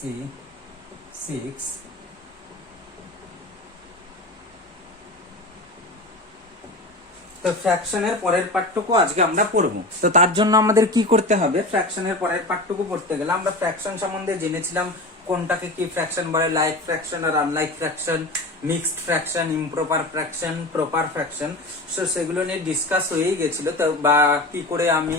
6 তো ফ্র্যাকশনের পরের পার্টটুকু আজকে আমরা পড়বো। তো তার জন্য আমাদের কি করতে হবে, ফ্র্যাকশনের পরের পার্টটুকু পড়তে গেলে আমরা ফ্র্যাকশন সম্বন্ধে জেনেছিলাম, কোনটাকে কি ফ্র্যাকশন বলে, লাইক ফ্র্যাকশন আর unlike fraction, mixed fraction, improper fraction, proper fraction. So সেগুলো নিয়ে ডিসকাস হয়েই গেছিল। তো বা কি করে আমি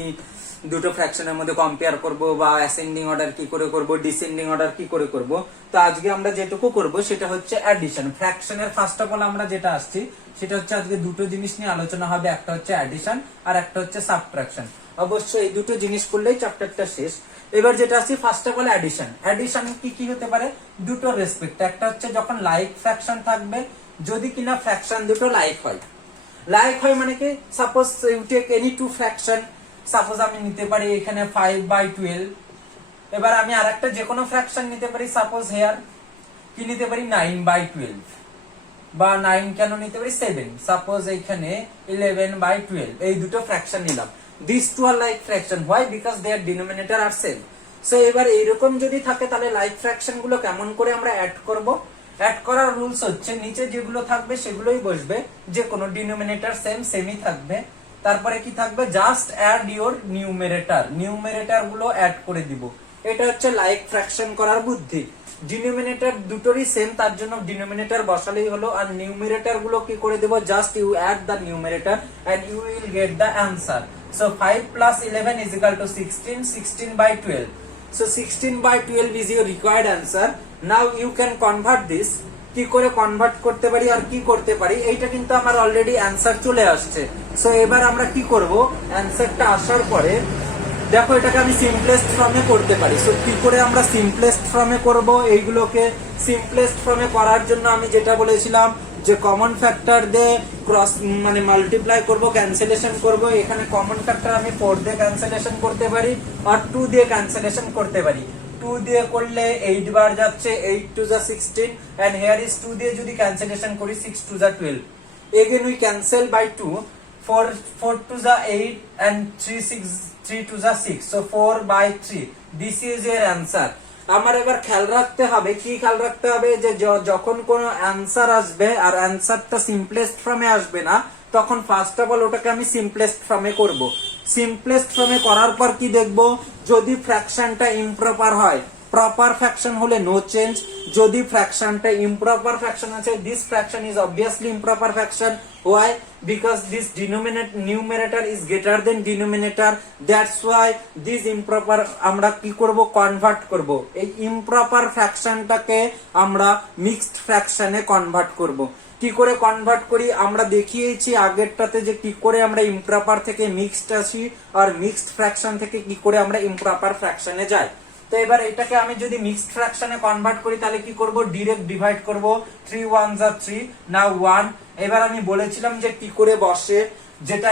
দুটো ফ্র্যাকশনের মধ্যে কম্পেয়ার করব, বা অ্যাসেন্ডিং অর্ডার কি করে করব, ডিসেন্ডিং অর্ডার কি করে করব। তো আজকে আমরা যেটুকু করব সেটা হচ্ছে অ্যাডিশন। ফ্র্যাকশনের ফার্স্ট অফ অল আমরা যেটা আসছি সেটা হচ্ছে আজকে দুটো জিনিস নিয়ে আলোচনা হবে, একটা হচ্ছে অ্যাডিশন আর একটা হচ্ছে সাবট্রাকশন। অবশ্যই এই দুটো জিনিস করলেই চ্যাপ্টারটা শেষ। এবার যেটা আসছে first of all addition. Addition কি কি হতে পারে, দুটো রেসপেক্ট। একটা হচ্ছে যখন লাইক ফ্র্যাকশন থাকবে, যদি কিনা ফ্র্যাকশন দুটো লাইক হয়। লাইক হয় মানে কি, suppose you take any two fraction. Suppose আমি নিতে পারি এখানে 5/12। এবার আমি আরেকটা যে কোনো ফ্র্যাকশন নিতে পারি, সাপোজ হেয়ার কি নিতে পারি 9/12, বা 9 কেন নিতে পারি 7, সাপোজ এইখানে 11/12। এই দুটো ফ্র্যাকশন নিলাম। This two are like fraction, why? Because their denominator are same. So এবার এইরকম যদি থাকে তাহলে লাইক ফ্র্যাকশন গুলো কেমন করে আমরা অ্যাড করব? অ্যাড করার রুলস হচ্ছে নিচে যেগুলো থাকবে সেগুলোই বসবে, যে কোনো ডিনোমিনেটর সেমই থাকবে। তারপরে কি থাকবে, জাস্ট অ্যাড ইওর নিউমেরেটর গুলো অ্যাড করে দিব। এটা হচ্ছে লাইক ফ্র্যাকশন করার বুদ্ধি। ডিনোমিনেটর দুটোরই সেম, তার জন্য ডিনোমিনেটর বসালেই হলো। আর নিউমেরেটর গুলো কি করে দেব, just you add the numerator and you will get the answer. So 5 plus 11 is equal to 16, 16/12. So 16/12 is your required answer. Now you can convert this. কি করে কনভার্ট করতে পারি আর কি করতে পারি, এইটা কিন্তু আমার অলরেডি অ্যান্সার চলে আসছে। সো এবার আমরা কি করব, অ্যান্সারটা আসার পরে দেখো এটাকে আমি সিম্পলেস্ট ফর্মে করতে পারি। সো কি করে আমরা সিম্পলেস্ট ফর্মে করব, এইগুলোকে সিম্পলেস্ট ফর্মে করার জন্য আমি যেটা বলেছিলাম যে কমন ফ্যাক্টর দিয়ে ক্রস মানে মাল্টিপ্লাই করব, ক্যান্সেলেশন করব। এখানে কমন ফ্যাক্টর আমি 4 দিয়ে ক্যান্সেলেশন করতে পারি আর 2 দিয়ে ক্যান্সেলেশন করতে পারি। 2 দিয়ে করলে 8 বার যাচ্ছে, 8 2 যা 16, and here is 2 দিয়ে যদি ক্যান্সেলেশন করি 6 2 যা 12। again we cancel by 2, 4 2 যা 8 and 3 2 যা 6, so 4/3. this is your answer. আমার এবার খেয়াল রাখতে হবে, কি খেয়াল রাখতে হবে, যে যখন কোন অ্যান্সার আসবে আর অ্যান্সারটা সিম্পলেস্ট ফর্মে আসবে না, তখন ফার্স্ট অফ অল ওটাকে আমি সিম্পলেস্ট ফর্মে করব। সিম্পলেস্ট ফর্মে করার পর কি দেখব, যদি ফ্র্যাকশনটা ইমপ্রপার হয়, প্রপার ফ্র্যাকশন হলে নো চেঞ্জ। যদি ফ্র্যাকশনটা ইমপ্রপার ফ্র্যাকশন আছে, this fraction is obviously improper fraction. Why? Because this numerator is greater than denominator, that's why this improper আমরা কি করব, কনভার্ট করব। এই ইমপ্রপার ফ্র্যাকশনটাকে আমরা মিক্সড ফ্র্যাকশনে কনভার্ট করব। কি করে কনভার্ট করি আমরা দেখিয়েছি আগেরটাতে, যে কি করে আমরা ইমপ্রপার থেকে মিক্সড আসি আর মিক্সড ফ্র্যাকশন থেকে কি করে আমরা ইমপ্রপার ফ্র্যাকশনে যাই। তো এবার এটাকে আমি যদি মিক্সড ফ্র্যাকশনে কনভার্ট করি তাহলে কি করব, ডিরেক্ট ডিভাইড করব। 3 1 যা 3, নাও 1। এবার আমি বলেছিলাম যে কি করে বসে, যেটা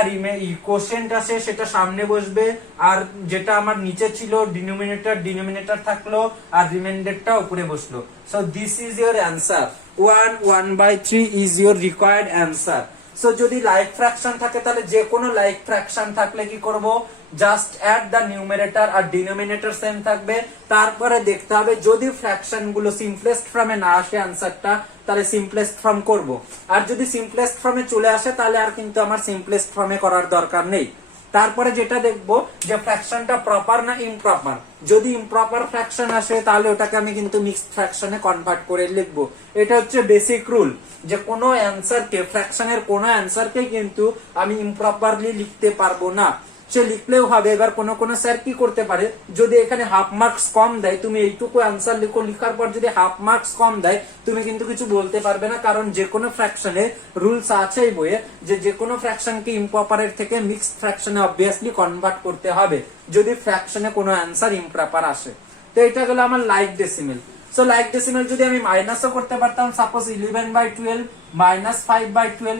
কোশেন্ট আছে সেটা সামনে বসবে, আর যেটা আমার নিচে ছিল ডিনোমিনেটর থাকলো, আর রিমাইন্ডারটা উপরে বসলো। So this is your answer. 1/3 is your required answer. So যদি লাইক ফ্র্যাকশন থাকে তাহলে যে কোনো লাইক ফ্র্যাকশন থাকলে কি করব, জাস্ট অ্যাড দ্য নিউমেরেটর আর ডিনোমিনেটর সেম থাকবে। তারপরে দেখতে হবে যদি ফ্র্যাকশন গুলো সিম্পলেস্ট ফর্মে না আসে অ্যান্সারটা, তাহলে সিম্পলেস্ট ফর্ম করব। আর যদি সিম্পলেস্ট ফর্মে চলে আসে তাহলে আর কিন্তু আমার সিম্পলেস্ট ফর্মে করার দরকার নেই। তারপরে যেটা দেখবো যে ফ্র্যাকশনটা প্রপার না ইমপ্রপার। যদি ইমপ্রপার ফ্র্যাকশন আসে তাহলে ওটাকে আমি কিন্তু মিক্সড ফ্র্যাকশনে কনভার্ট করে লিখবো। এটা হচ্ছে বেসিক রুল, যে কোনো অ্যান্সারকে, ফ্র্যাকশনের কোনো অ্যান্সারকে কিন্তু আমি ইমপ্রপারলি লিখতে পারবো না। সে লিখলেও হবে। এবার কোন স্যার কি করতে পারে, যদি এখানে হাফ মার্কস কম দেয়, তুমি এইটুকু অ্যান্সার লিখো, লিখার পর যদি হাফ মার্কস কম দেয় তুমি কিন্তু কিছু বলতে পারবে না, কারণ যে কোনো ফ্র্যাকশনে রুলস আছে এই বইয়ে, যে কোনো ফ্র্যাকশনকে ইমপ্রপারের থেকে মিক্সড ফ্র্যাকশনে অবভিয়াসলি কনভার্ট করতে হবে যদি ফ্র্যাকশনে কোনো অ্যান্সার ইমপ্রপার আসে। তো এটা গেল আমার like decimal. So like decimal যদি আমি মাইনাসও করতে পারতাম, সাপোজ 11/12 -5/12,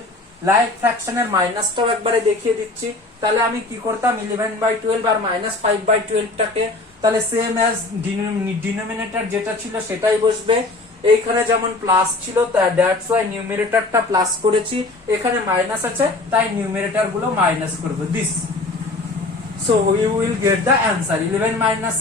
লাইক ফ্র্যাকশনের মাইনাসটাও একবারে দেখিয়ে দিচ্ছি। তাহলে আমি কি করতাম, 11/12 আর -5/12টাকে তাহলে সেম অ্যাজ ডিনোমিনেটর যেটা ছিল সেটাই বসবে। এইখানে যেমন প্লাস ছিল দ্যাটস ওয়াই নিউমেরেটরটা প্লাস করেছি, এখানে মাইনাস আছে তাই নিউমেরেটর গুলো মাইনাস করব, this. So you will get the answer. 11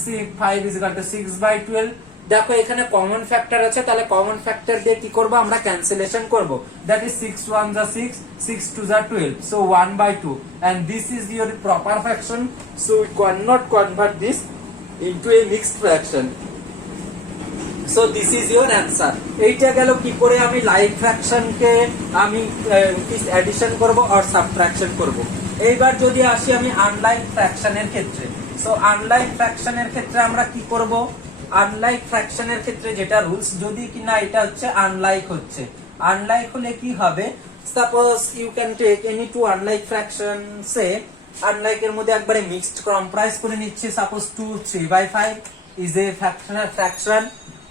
- 5 is equal to 6/12. দেখো এখানে কমন ফ্যাক্টর আছে, তাহলে কমন ফ্যাক্টর দিয়ে কি করব আমরা ক্যান্সেলেশন করব। দ্যাট ইজ 6 1 যা 6, 6 2 যা 12, so 1/2, and this is your proper fraction, so we cannot convert this into a mixed fraction, so this is your answer. এইটা গেল কি করে আমি লাইক ফ্র্যাকশন কে আমি এডিশন করব আর সাবট্রাকশন করব। এইবার যদি আসি আমি আনলাইক ফ্র্যাকশনের ক্ষেত্রে, সো আনলাইক ফ্র্যাকশনের ক্ষেত্রে আমরা কি করব, আনলাইক ফ্র্যাকশনের ক্ষেত্রে যেটা রুলস, যদি কিনা এটা হচ্ছে আনলাইক হচ্ছে, আনলাইক হলে কি হবে, suppose you can take any two unlike fraction, say unlike এর মধ্যে একবারে মিক্সড কম্প্রাইজ করে নিচ্ছি, সাপোজ 2 3/5 ইজ এ ফ্র্যাকশন,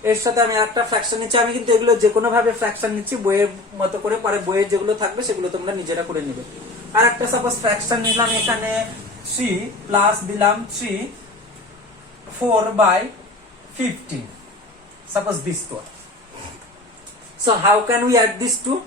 এর সাথে আমি একটা ফ্র্যাকশন নিচ্ছি, আমি কিন্তু এগুলো যে কোনো ভাবে ফ্র্যাকশন নিচ্ছি বইয়ের মতো করে, পরে বইয়ের যেগুলো থাকবে সেগুলো তোমরা নিজেরা করে নেবে। আর একটা সাপোজ ফ্র্যাকশন নিলাম, এখানে 3 প্লাস দিলাম 3 4/15, suppose this two. So how can we add these two?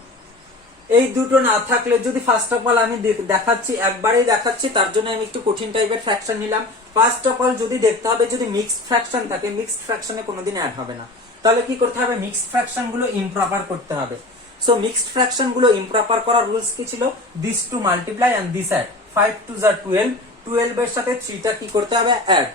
এই দুটো না থাকলে, যদি ফার্স্ট অফ অল আমি দেখাচ্ছি, একবারেই দেখাচ্ছি, তার জন্য আমি একটু কঠিন টাইপের ফ্র্যাকশন নিলাম। ফার্স্ট অফ অল যদি দেখতে হবে, যদি মিক্সড ফ্র্যাকশন থাকে, মিক্সড ফ্র্যাকশনে কোনোদিন অ্যাড হবে না, তাহলে কি করতে হবে, মিক্সড ফ্র্যাকশন গুলো ইমপ্রপার করতে হবে। সো মিক্সড ফ্র্যাকশন গুলো ইমপ্রপার করার রুলস কি ছিল, this to multiply and this add, 5 2 যা 12, 12 এর সাথে 3 টা কি করতে হবে, অ্যাড।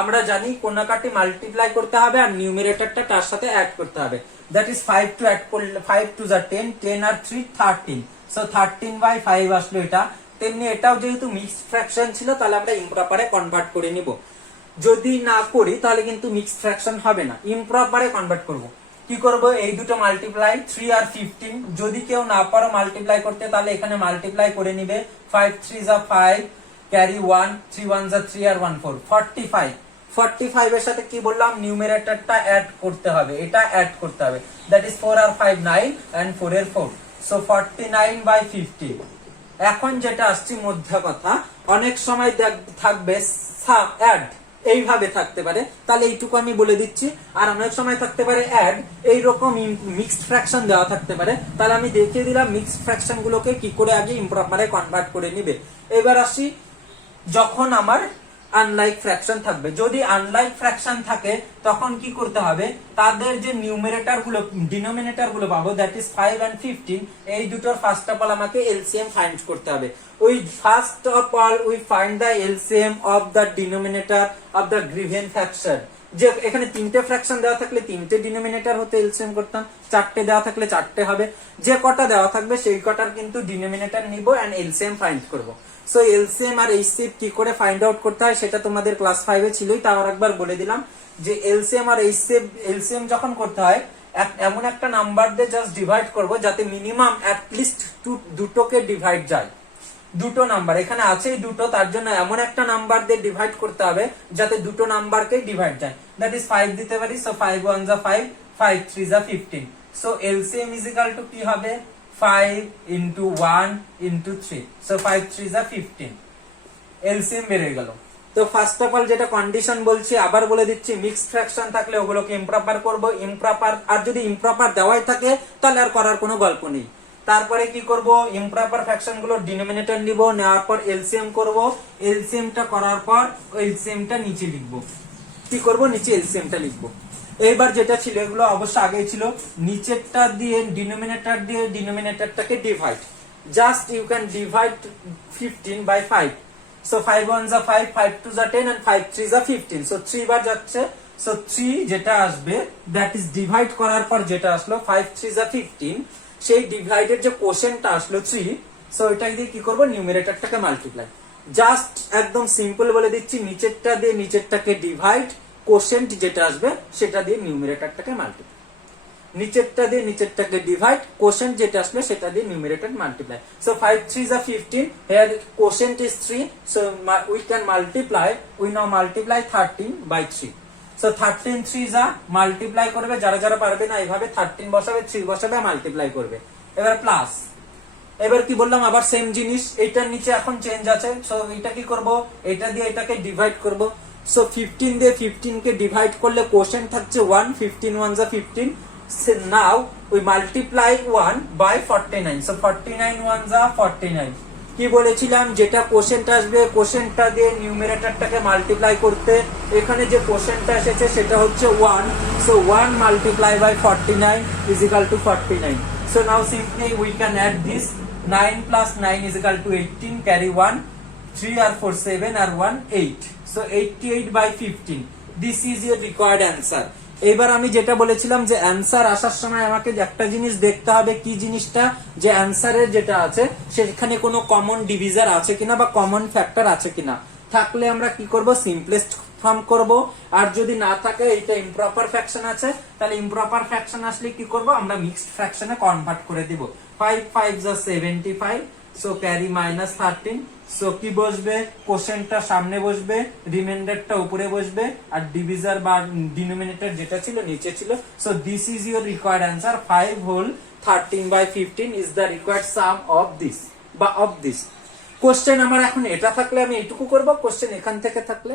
আমরা জানি কোনাকাটি মাল্টিপ্লাই করতে হবে আর নিউমারেটরটা তার সাথে অ্যাড করতে হবে, দ্যাট ইজ 5 টু অ্যাড করলে 5 2 যা 10, 10 আর 3 13, সো 13/5 আসলো এটা। তেমনি এটাও যেহেতু মিক্সড ফ্র্যাকশন ছিল, তাহলে আমরা ইমপ্রপারে কনভার্ট করে নিব। যদি না করি তাহলে কিন্তু মিক্সড ফ্র্যাকশন হবে না, ইমপ্রপারে কনভার্ট করব। কি করব, এই দুটো মাল্টিপ্লাই 3 আর 15, যদি কেউ না পারো মাল্টিপ্লাই করতে তাহলে এখানে মাল্টিপ্লাই করে নিবে, 5 3 যা 5, ক্যারি 1, 3 1 যা 3 আর 1 4, 45, 45 এর সাথে কি বললাম, নিউমারেটরটা অ্যাড করতে হবে, এটা অ্যাড করতে হবে, দ্যাট ইজ 4 আর 5 9 এন্ড 4 এর 4, সো 49/50। এখন যেটা আসছে মধ্য কথা, অনেক সময় থাকবে সাব অ্যাড, এইভাবে থাকতে পারে, তাহলে এইটুকু আমি বলে দিচ্ছি। আর অনেক সময় থাকতে পারে অ্যাড, এইরকম মিক্সড ফ্র্যাকশন দেওয়া থাকতে পারে, তাহলে আমি দেখিয়ে দিলাম মিক্সড ফ্র্যাকশন গুলোকে কি করে আগে ইমপ্রপারে কনভার্ট করে নিবে। এবার আসি, যখন আমার আনলাইক ফ্র্যাকশন থাকবে, যদি আনলাইক ফ্র্যাকশন থাকে তখন কি করতে হবে, তাদের যে নিউমারেটর গুলো ডিনোমিনেটর গুলো পাবো, দ্যাট ইজ 5 and 15, এই দুটোর ফার্স্ট অফ অল আমাকে এলসিএম ফাইন্ড করতে হবে। We first of all we find the LCM of the denominator of the given fraction. যে এখানে 3টে ফ্র্যাকশন দেওয়া থাকলে 3টে ডিনোমিনেটর হতে এলসিএম করতাম, 4টে দেওয়া থাকলে 4টে হবে, যে কটা দেওয়া থাকবে সেই কটার কিন্তু ডিনোমিনেটর নিব এন্ড এলসিএম ফাইন্ড করব। সো এলসিএম আর এইচসিএফ কি করে ফাইন্ড আউট করতে হয় সেটা তোমাদের ক্লাস 5 এ ছিলই, তাও আরেকবার বলে দিলাম, যে এলসিএম আর এইচসিএফ, এলসিএম যখন করতে হয় এমন একটা নাম্বার দিয়ে জাস্ট ডিভাইড করব যাতে মিনিমাম অ্যাট লিস্ট দুটোকে ডিভাইড যায়, দুটো নাম্বার এখানে আছে দুটো, তার জন্য এমন একটা নাম্বার দিয়ে ডিভাইড করতে হবে যাতে দুটো নাম্বারকে ডিভাইড যায়, দ্যাট ইজ 5 দিতে পারি, সো 5 1 যা 5, 5 3 যা 15, so LCM is equal two কি হবে, 5 into 1 into 3, so 5 3 যা 15, এলসিএম বেড়ে গেল। তো ফার্স্ট অফ অল যেটা কন্ডিশন বলছি আবার বলে দিচ্ছি, মিক্সড ফ্র্যাকশন থাকলে ওগুলোকে ইমপ্রপার করব, ইমপ্রপার, আর যদি ইমপ্রপার দেওয়াই থাকে তাহলে আর করার কোনো গল্প নেই। তারপরে কি করব, ইমপ্রপার ফ্র্যাকশন গুলো ডিনোমিনেটর নিব, নেওয়ার পর এলসিএম করব, এলসিএমটা করার পর এলসিএমটা নিচে লিখব, কি করব, নিচে এলসিএমটা লিখব। এইবার যেটা ছিল এগুলো অবশ্য আগেই ছিল, নিচেরটা দিয়ে ডিনোমিনেটর দিয়ে ডিনোমিনেটরটাকে divide, just you can divide 15/5, so 5 1 যা 5, 5 2 যা 10 and 5 3 যা 15, সো 3 বার যাচ্ছে, সো 3 যেটা আসবে দ্যাট ইজ ডিভাইড করার পর যেটা আসলো 5 3 যা 15, সেই ডিভাইডের যে কোশেন্টটা আসলো 3, সো এটা দিয়ে কি করব, নিউমারেটরটাকে মাল্টিপ্লাই, জাস্ট একদম সিম্পল বলে দিচ্ছি, নিচেরটা দিয়ে নিচেরটাকে ডিভাইড, কোশেন্ট যেটা আসবে সেটা দিয়ে নিউমারেটরটাকে মাল্টিপ্লাই, নিচেরটা দিয়ে নিচেরটাকে ডিভাইড, কোশেন্ট যেটা আসলে সেটা দিয়ে নিউমারেটর মাল্টিপ্লাই, সো 5 3 যা 15, here quotient is 3, so we can multiply, we now multiply 13/3, so 13 3 যা মাল্টিপ্লাই করবে, যারা যারা পারবে না এইভাবে 13 বসাবে, 3 বসাবে, মাল্টিপ্লাই করবে, এবার প্লাস, এবার কি বললাম আবার সেম জিনিস, এইটার নিচে এখন চেঞ্জ আছে, সো এটা কি করব, এটা দিয়ে এটাকে ডিভাইড করব, সো 15 দিয়ে 15 কে ডিভাইড করলে কোশেন্ট থাকছে 1, 15 1 যা 15, now we multiply 1 by 49, so 49 1 যা 49, কি বলেছিলাম, যেটা কোশেন্ট আসবে কোশেন্টটা দিয়ে নিউমারেটরটাকে মাল্টিপ্লাই করতে। এখানে যে কোশেন্টটা এসেছে সেটা হচ্ছে 1, so 1 multiply by 49 is equal to 49। So now simply we can add this, 9 plus 9 is equal to 18, carry 1, 3 আর 4 7 আর 1 8, so 88 by 15, this is your required answer. এবার আমি যেটা বলেছিলাম যে অ্যান্সার আসার সময় আমাকে একটা জিনিস দেখতে হবে, কি জিনিসটা, যে অ্যান্সারের যেটা আছে সেখানে কোনো কমন ডিভিজার আছে কিনা বা কমন ফ্যাক্টর আছে কিনা। থাকলে আমরা কি করব, সিম্পলেস্ট ফর্ম করব, আর যদি না থাকে, এটা ইমপ্রপার ফ্র্যাকশন আছে, তাহলে ইমপ্রপার ফ্র্যাকশন আসলে কি করব, আমরা মিক্সড ফ্র্যাকশনে কনভার্ট করে দিব। 5 5 যা 75, সো ক্যারি -13, সো কি বসবে, কোশেন্টটা সামনে বসবে, রিমাইন্ডারটা উপরে বসবে, আর ডিভিজার বা ডিনোমিনেটর যেটা ছিল নিচে ছিল। So this is your required answer, 5 whole 13 by 15 is the required sum of this বা অফ দিস। কোশ্চেন আমার এখন এটা থাকলে আমি এইটুকু করব, কোশ্চেন এখান থেকে থাকলে